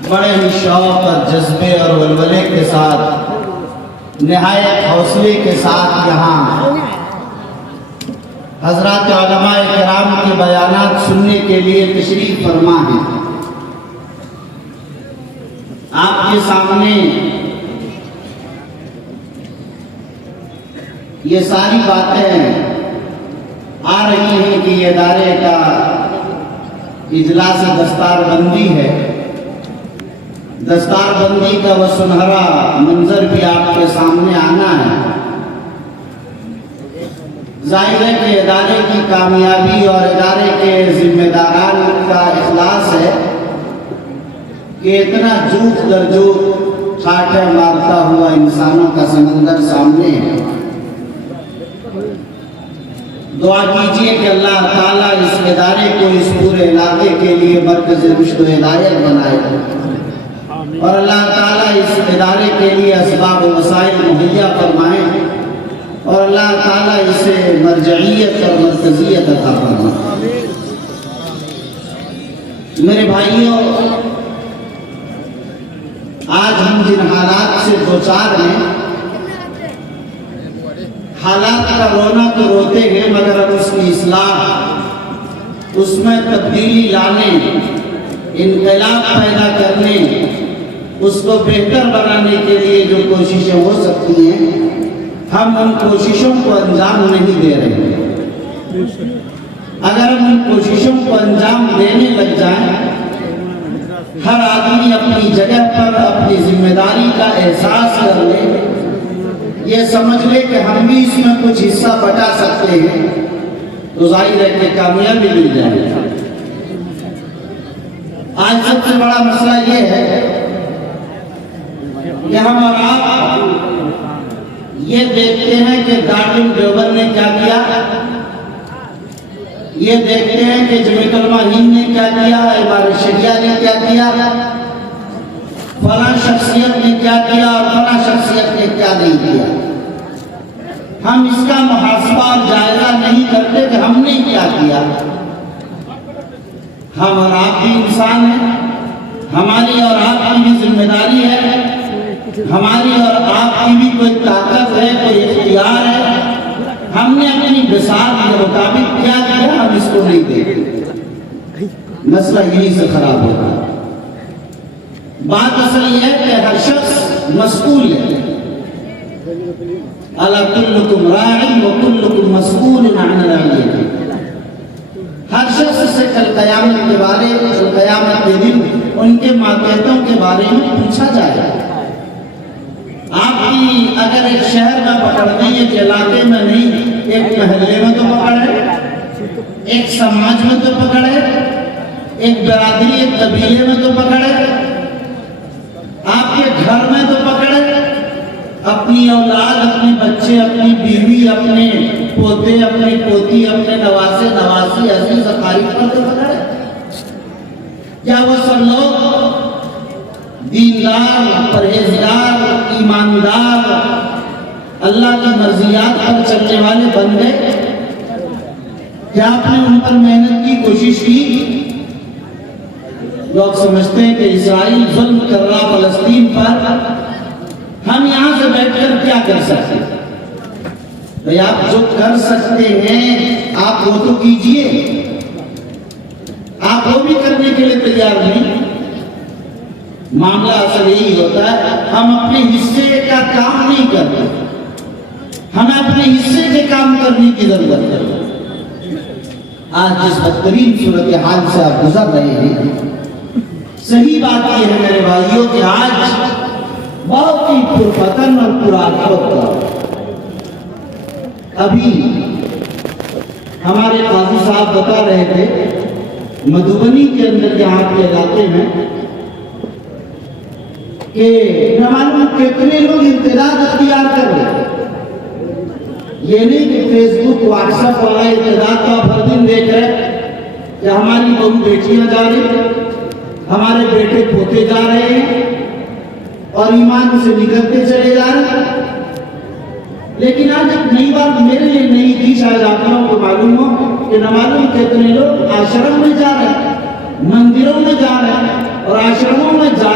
بڑے ہی شوق اور جذبے اور ولولے کے ساتھ، نہایت حوصلے کے ساتھ یہاں حضرات علماء کرام کے بیانات سننے کے لیے تشریف فرما ہیں۔ آپ کے سامنے یہ ساری باتیں آ رہی ہیں کہ یہ ادارے کا اجلاس دستار بندی ہے۔ دستار بندی کا وہ سنہرا منظر بھی آپ کے سامنے آنا ہے۔ ظاہر ہے کہ ادارے کی کامیابی اور ادارے کے ذمہ داران کا اخلاص ہے کہ اتنا جوت در جوت ٹھاٹھے مارتا ہوا انسانوں کا سمندر سامنے ہے۔ دعا کیجئے کہ اللہ تعالیٰ اس ادارے کو اس پورے علاقے کے لیے مرکز رشد و ہدایت بنائے، اور اللہ تعالیٰ اس ادارے کے لیے اسباب و وسائل مہیا فرمائے، اور اللہ تعالیٰ اسے مرجعیت اور مرکزیت عطا فرمائے۔ میرے بھائیوں، آج ہم جن حالات سے دوچار ہیں، حالات کا رونا تو روتے ہیں، مگر اب اس کی اصلاح، اس میں تبدیلی لانے، انقلاب پیدا کرنے، اس کو بہتر بنانے کے لیے جو کوششیں ہو سکتی ہیں، ہم ان کوششوں کو انجام نہیں دے رہے ہیں۔ اگر ہم ان کوششوں کو انجام دینے لگ جائیں، ہر آدمی اپنی جگہ پر اپنی ذمہ داری کا احساس کر لے، یہ سمجھ لے کہ ہم بھی اس میں کچھ حصہ بٹا سکتے ہیں، تو ظاہر ہے کہ کامیابی مل جائے گی۔ آج سب سے بڑا مسئلہ یہ ہے کہ ہم اور آپ یہ دیکھتے ہیں کہ دارالعلوم دیوبند نے کیا کیا، یہ دیکھتے ہیں کہ جمعیت علماء ہند نے کیا کیا، امارت شریعہ نے کیا کیا، فلاں شخصیت نے کیا کیا اور فلاں شخصیت نے کیا نہیں کیا۔ ہم اس کا محاسبہ اور جائزہ نہیں کرتے کہ ہم نے کیا کیا۔ ہم اور آپ بھی انسان ہیں، ہماری اور آپ کی بھی ذمہ داری ہے، ہماری اور آپ کی بھی کوئی طاقت ہے، کوئی اختیار ہے۔ ہم نے اپنی بساط کے مطابق کیا کیا، ہم اس کو نہیں دیکھتے۔ مسئلہ یہی سے خراب ہوگا۔ بات اصل یہ ہے کہ ہر شخص مسئول ہے۔ الا کلکم راع و کلکم مسئول عن رعیتہ۔ ہر شخص سے کل قیامت کے بارے، قیامت کے دن ان کے ماتحتوں کے بارے میں پوچھا جائے گا۔ آپ کی اگر ایک شہر میں پکڑ نہیں، ایک علاقے میں نہیں، ایک محلے میں تو پکڑ ہے، ایک سماج میں تو پکڑ ہے، ایک برادری، ایک قبیلے میں تو پکڑ ہے، آپ کے گھر میں تو پکڑ ہے، اپنی اولاد، اپنے بچے، اپنی بیوی، اپنے پوتے، اپنی پوتی، اپنے نواسے، نواسی، عزیز اقارب پر تو پکڑ ہے۔ کیا وہ سب لوگ دیندار، پرہیزگار، ایماندار، اللہ کی مرضیات پر چلنے والے بن گئے؟ کیا آپ نے ان پر محنت کی کوشش کی؟ لوگ سمجھتے ہیں کہ اسرائیل ظلم کر رہا فلسطین پر، ہم یہاں سے بیٹھ کر کیا کر سکتے ہیں؟ بھئی آپ جو کر سکتے ہیں آپ وہ تو کیجئے۔ آپ وہ بھی کرنے کے لیے تیار نہیں۔ معاملہ اصل یہی ہوتا ہے، ہم اپنے حصے کا کام نہیں کرتے، ہمیں اپنے حصے کے کام کرنے کی ضرورت ہے۔ آج جس بدترین صورتحال سے آپ گزر رہے ہیں، صحیح بات یہ ہے میرے بھائیوں کہ آج بہت ہی پرفتن اور پرآفت کا، ابھی ہمارے قاضی صاحب بتا رہے تھے مدھوبنی کے اندر یہاں کے علاقے میں کہ نہ معلوم کتنے لوگ امتداد اختیار کر رہے۔ یہ نہیں کہ فیس بک، واٹس ایپ والا امتداد کا ہر دن دیکھ رہے کہ ہماری بہو بیٹیاں جا رہی ہیں، ہمارے بیٹے پوتے جا رہے ہیں اور ایمان سے نکلتے چلے جا رہے ہیں۔ لیکن آج ایک نئی بات میرے لیے نئی تھی، شاید آپ لوگوں کو معلوم ہو کہ نہ معلوم کتنے لوگ آشرم میں جا رہے ہیں، مندروں میں جا رہے ہیں، اور آشرموں میں جا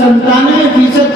97%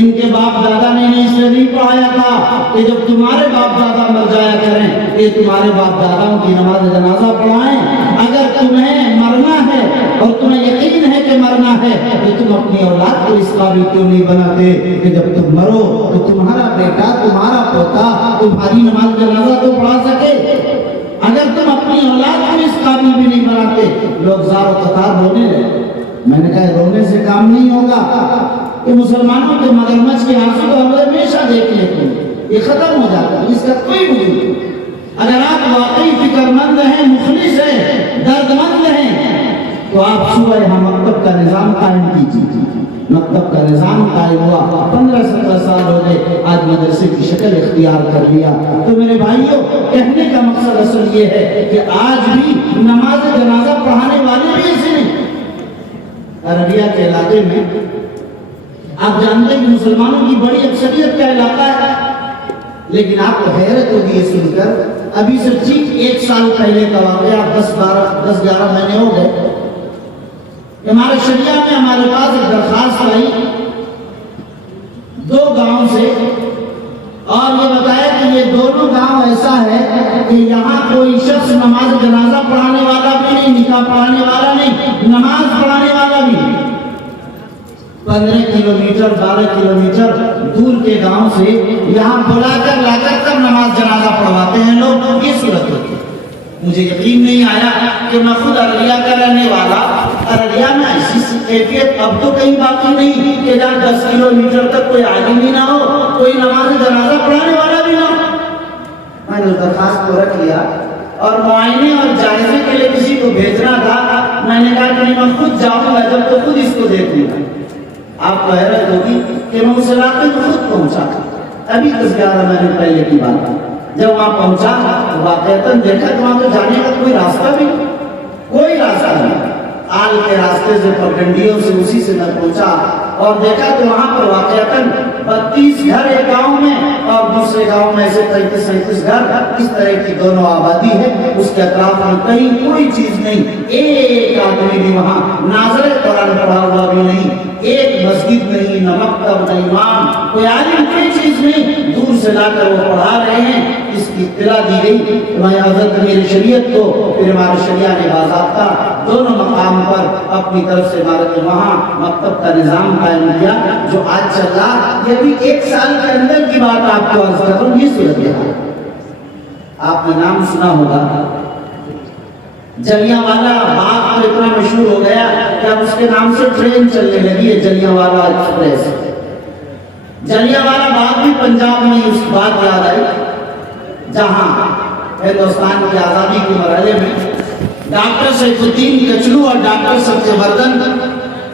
ان کے باپ دادا نے انہیں اس لیے نہیں پڑھایا تھا کہ جب تمہارے باپ دادا مر جایا کریں یہ تمہارے باپ داداؤں کی نماز جنازہ پڑھائیں۔ اگر تمہیں مرنا ہے اور تمہیں یقین ہے کہ مرنا ہے تو تم اپنی اولاد کو اس قابل کیوں نہیں بناتے کہ جب تم مرو تو تمہارا بیٹا تمہارا پوتا تمہاری نماز جنازہ تو پڑھا سکے۔ اگر تم اپنی اولاد کو اس قابل بھی نہیں بناتے، لوگ زار و قطار رونے لگے۔ میں نے کہا رونے سے کام نہیں ہوگا، کہ مسلمانوں کے مگرمچھ کے آنسو تو ہم ہمیشہ دیکھ لیتے ہیں، یہ ختم ہو جاتا ہے، اس کا کوئی وجود نہیں۔ اگر آپ واقعی فکر مند ہیں، مخلص ہیں، درد مند ہیں، تو آپ صبح یہاں مکتب کا نظام قائم کیجیے۔ مکتب کا نظام قائم ہوا، 15-17 سال ہو گئے، آج مدرسے کی شکل اختیار کر لیا۔ تو میرے بھائیوں، کہنے کا مقصد اصل یہ ہے کہ آج بھی نماز جنازہ پڑھانے والے بھی ایسے نہیں۔ عربیہ کے علاقے میں آپ جانتے ہیں کہ مسلمانوں کی بڑی اکثریت کا علاقہ ہے، لیکن آپ کو حیرت ہوگی یہ سن کر، ابھی سے ٹھیک 1 سال پہلے کا واقعہ، 10-11 مہینے ہو گئے، ہمارے شریعہ میں ہمارے پاس ایک درخواست آئی 2 گاؤں سے، اور یہ بتایا کہ یہ دونوں گاؤں ایسا ہے کہ یہاں کوئی شخص نماز جنازہ پڑھانے والا بھی نہیں، نکاح پڑھانے والا نہیں، نماز پڑھانے والا بھی نہیں۔ 15 کلومیٹر 12 کلومیٹر دور کے گاؤں سے یہاں بلا کر لا کر تب نماز جنازہ پڑھواتے ہیں لوگ۔ یہ صورت ہوتی ہے۔ مجھے یقین نہیں آیا کہ میں خود ارریہ کا رہنے والا، ارریہ میں ایسی کیفیت اب تو کہیں باقی نہیں کہ جہاں 10 کلومیٹر تک کوئی عالم ہی نہ ہو، کوئی نماز جنازہ پڑھانے والا بھی نہ ہو۔ میں نے درخواست کو رکھ لیا اور معائنے اور جائزے کے لیے کسی کو بھیجنا تھا۔ میں نے کہا کہ میں خود جاؤں گا، جب تو خود اس کو دیکھ لوں گا۔ آپ کو حیرت ہوگی کہ میں اس علاقے میں خود پہنچا، ابھی 10-11 مہینے پہلے کی بات ہے۔ جب وہاں پہنچا تو واقعتاً دیکھا کہ وہاں تو جانے کا کوئی راستہ بھی، کوئی راستہ نہیں۔ آل کے راستے سے پگڈنڈیوں سے اسی سے میں پہنچا اور دیکھا کہ وہاں پر واقعتاً 32 گھر ایک گاؤں میں اور دوسرے گاؤں میں ایسے 33-37 گھر، اس طرح کی دونوں آبادی ہے۔ اس کے اطراف میں کہیں کوئی چیز نہیں، ایک آدمی بھی وہاں ناظر قرآن پڑھا ہوا بھی نہیں، ایک مسجد نہیں، نہ مکتب نہ امام، کوئی عالم، کوئی چیز نہیں۔ دور سے لا کر وہ پڑھا رہے ہیں۔ اس کی اطلاع دی گئی کہ میں حضرت امیر شریعت کو، پھر ہمارے شریعہ نے باضابطہ دونوں مقام پر اپنی طرف سے وہاں مکتب کا نظام قائم کیا جو آج چل رہا۔ یہ بھی 1 سال کے اندر کی بات آپ کو عرض کر رہا ہوں۔ یہ صورتحال آپ نے نام سنا ہوگا، جلیانوالہ باغ تو اتنا مشہور ہو گیا کہ اب اس کے نام سے ٹرین چلنے لگی ہے، جلیانوالہ ایکسپریس۔ جلیانوالہ باغ بھی پنجاب میں اس بات یاد آئی جہاں ہندوستان کی آزادی کے مرحلے میں ڈاکٹر سیف الدین کچلو اور ڈاکٹر ستیہ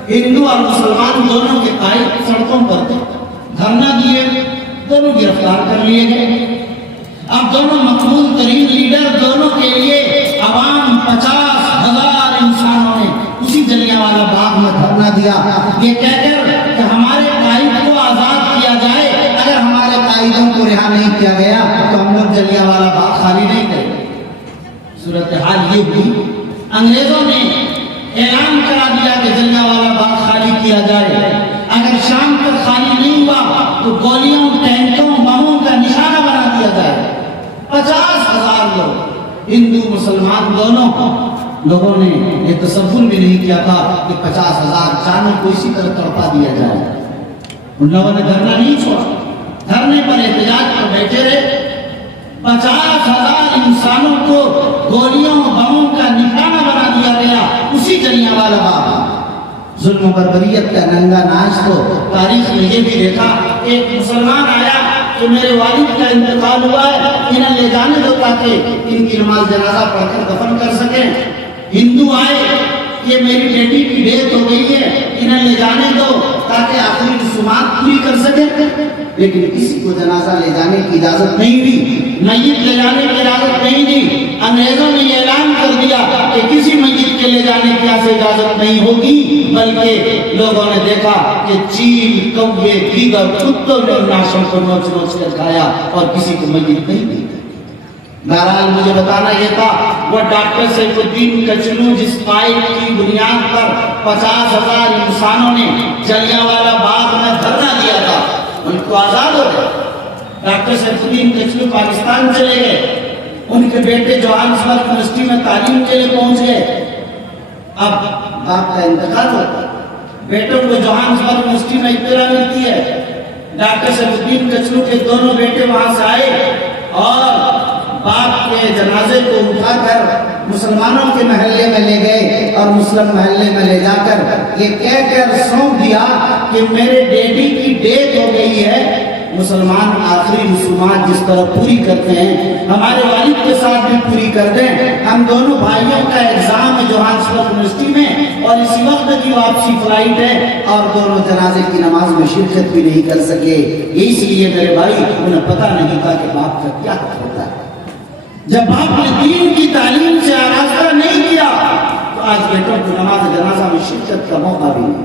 ہندو اور مسلمان دونوں کے قائد سڑکوں پر تھے، دھرنا دیے، دونوں گرفتار کر لیے گئے۔ اب دونوں مقبول ترین لیڈر، دونوں کے لیے عوام 50,000 انسانوں نے اسی جلیانوالہ باغ میں دھرنا دیا، یہ کہہ کر کہ ہمارے قائد کو آزاد کیا جائے، اگر ہمارے قائدوں کو رہا نہیں کیا گیا تو ہم لوگ جلیانوالہ باغ خالی نہیں کریں گے۔ صورتحال یہ ہوئی، انگریزوں نے اعلان کرا دیا کہ جلیانوالہ باغ خالی کیا جائے، اگر شام تک خالی نہیں ہوا تو گولیوں، ٹینکوں، بموں کا نشانہ بنا دیا جائے۔ 50,000 لوگ، ہندو مسلمان دونوں لوگوں نے یہ تصور بھی نہیں کیا تھا کہ 50,000 جانوں کو اسی طرح تڑپا دیا جائے۔ ان لوگوں نے دھرنا نہیں چھوڑا، دھرنے پر احتجاج پر بیٹھے رہے۔ 50,000 انسانوں کو گولیوں بموں کا نشانہ بنا دیا گیا اسی جلیانوالہ باغ۔ ظلم و بربریت کا ننگا ناچ تو تاریخ میں یہ بھی دیکھا، ایک مسلمان آیا کہ میرے والد کا انتقال ہوا ہے، انہیں لے جانے دو تاکہ ان کی نماز جنازہ پڑھ کر دفن کر سکیں۔ ہندو آئے کہ میری بیٹی کی ڈیتھ ہو گئی ہے، انہیں لے جانے دو تاکہ آخری رسومات پوری کر سکیں، لیکن کسی کو جنازہ لے جانے کی اجازت نہیں دی، میت لے جانے کی اجازت نہیں دی۔ انگریزوں نے یہ اعلان کر دیا کہ کسی میت کے لے جانے کی اجازت نہیں ہوگی، بلکہ لوگوں نے دیکھا کہ چیل، کوے، دیگر کتوں نے ناشوں کو نوچ نوچ کر کھایا اور کسی کو میت نہیں دی۔ بہرحال مجھے بتانا یہ تھا وہ ڈاکٹر سیف الدین کچلو جس قائد کی بنیاد پر 50,000 انسانوں نے جلیانوالہ باغ میں دھرنا دیا تھا ان کو آزاد ہو گئے. ڈاکٹر سیف الدین کچلو پاکستان چلے گئے, ان کے بیٹے جوہانسبرگ یونیورسٹی میں تعلیم کے لیے پہنچ گئے. اب باپ کا انتقال ہوتا ہے, بیٹوں کو جوہانسبرگ یونیورسٹی میں اطلاع ملتی ہے. ڈاکٹر سیف الدین کچلو کے دونوں بیٹے وہاں سے آئے اور باپ کے جنازے کو اٹھا کر مسلمانوں کے محلے میں لے گئے اور مسلم محلے میں لے جا کر یہ کہہ کر سونپ دیا کہ میرے ڈیڈی کی ڈیتھ ہو گئی ہے. مسلمان آخری رسومات جس طرح پوری کرتے ہیں ہمارے والد کے ساتھ بھی پوری کر دیں. ہم دونوں بھائیوں کا ایگزام ہے جوہانسبرگ یونیورسٹی میں اور اسی وقت کی واپسی فلائٹ ہے اور دونوں جنازے کی نماز میں شرکت بھی نہیں کر سکے. اس لیے میرے بھائی انہیں پتہ نہیں تھا کہ باپ کا کیا حق ہوتا ہے. جب باپ نے دین کی تعلیم سے آراستہ نہیں کیا تو آج بیٹوں کو نماز جنازہ میں شرکت کا موقع بھی نہیں.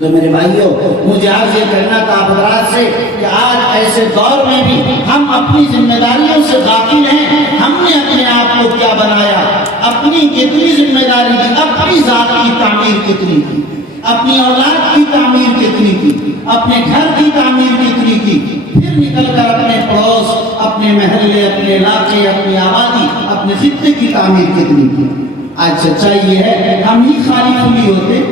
تو میرے بھائیوں مجھے آج یہ کہنا تھا آپ حضرات سے کہ آج ایسے دور میں بھی ہم اپنی ذمہ داریوں سے غافل ہیں. ہم نے اپنے آپ کو کیا بنایا, اپنی کتنی ذمہ داری کی, اپنی ذات کی تعمیر کتنی کی, اپنی اولاد کی تعمیر کتنی کی, اپنے گھر کی تعمیر کتنی کی, پھر نکل کر اپنے پڑوس, اپنے محلے, اپنے علاقے, اپنی آبادی, اپنے خطے کی تعمیر کتنی کی. آج سچائی یہ ہے ہم ہی خالی خالی ہوتے,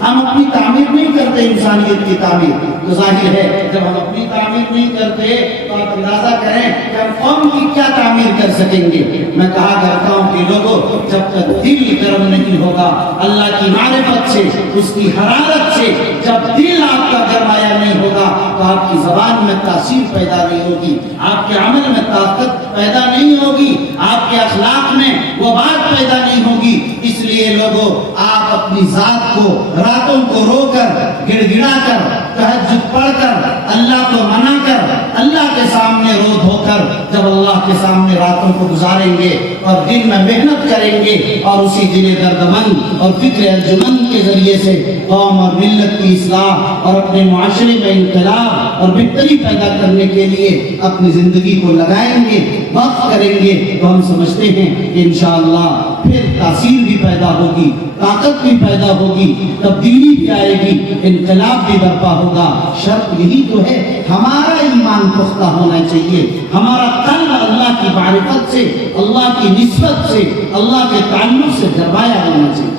ہم اپنی تعمیر نہیں کرتے انسانیت کی تعمیر. تو ظاہر ہے جب ہم اپنی تعمیر نہیں کرتے تو آپ اندازہ کریں کہ ہم قوم کی کیا تعمیر کر سکیں گے. میں کہا کرتا ہوں کہ لوگوں جب تک دل گرم نہیں ہوگا اللہ کی معرفت سے, اس کی حرارت سے, جب دل آپ کا گرمایا نہیں ہوگا تو آپ کی زبان میں تاثیر پیدا نہیں ہوگی, آپ کے عمل میں طاقت پیدا نہیں ہوگی, آپ کے اخلاق میں وہ بات پیدا نہیں ہوگی. اس لیے لوگوں آپ اپنی ذات کو راتوں کو رو کر, گڑ گڑا کر, تہجد پڑھ کر, اللہ کو منا کر, اللہ کے سامنے رو دھو کر جب اللہ کے سامنے راتوں کو گزاریں گے اور دن میں محنت کریں گے اور اسی دل دردمند اور فکر ارجمند کے ذریعے سے قوم اور ملت کی اصلاح اور اپنے معاشرے میں انقلاب اور بہتری پیدا کرنے کے لیے اپنی زندگی کو لگائیں گے, وقف کریں گے, تو ہم سمجھتے ہیں کہ انشاءاللہ پھر تاثیر بھی پیدا ہوگی, طاقت بھی پیدا ہوگی, تبدیلی بھی آئے گی, انقلاب بھی برپا ہوگا. شرط یہی تو ہے ہمارا ایمان پختہ ہونا چاہیے, ہمارا قلب اللہ کی معرفت سے, اللہ کی نسبت سے, اللہ کے تعلق سے گرمایا ہونا چاہیے.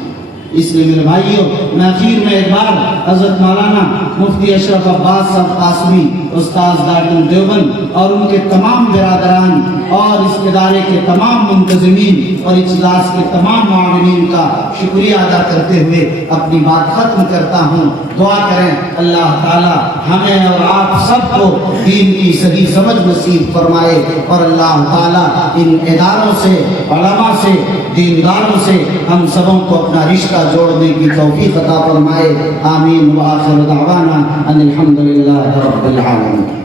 اس لیے میرے بھائیوں میں آخر میں ایک بار حضرت مولانا مفتی اشرف عباس صاحب قاسمی, استاذ دارالعلوم دیوبند اور ان کے تمام برادران اور اس ادارے کے تمام منتظمین اور اجلاس کے تمام معاونین کا شکریہ ادا کرتے ہوئے اپنی بات ختم کرتا ہوں. دعا کریں اللہ تعالی ہمیں اور آپ سب کو دین کی صحیح سمجھ نصیب فرمائے اور اللہ تعالی ان اداروں سے, علماء سے, دینداروں سے ہم سبوں کو اپنا رشتہ جوڑنے کی توفیق عطا فرمائے. آمین. وآخر دعوانا ان الحمدللہ رب العالمین.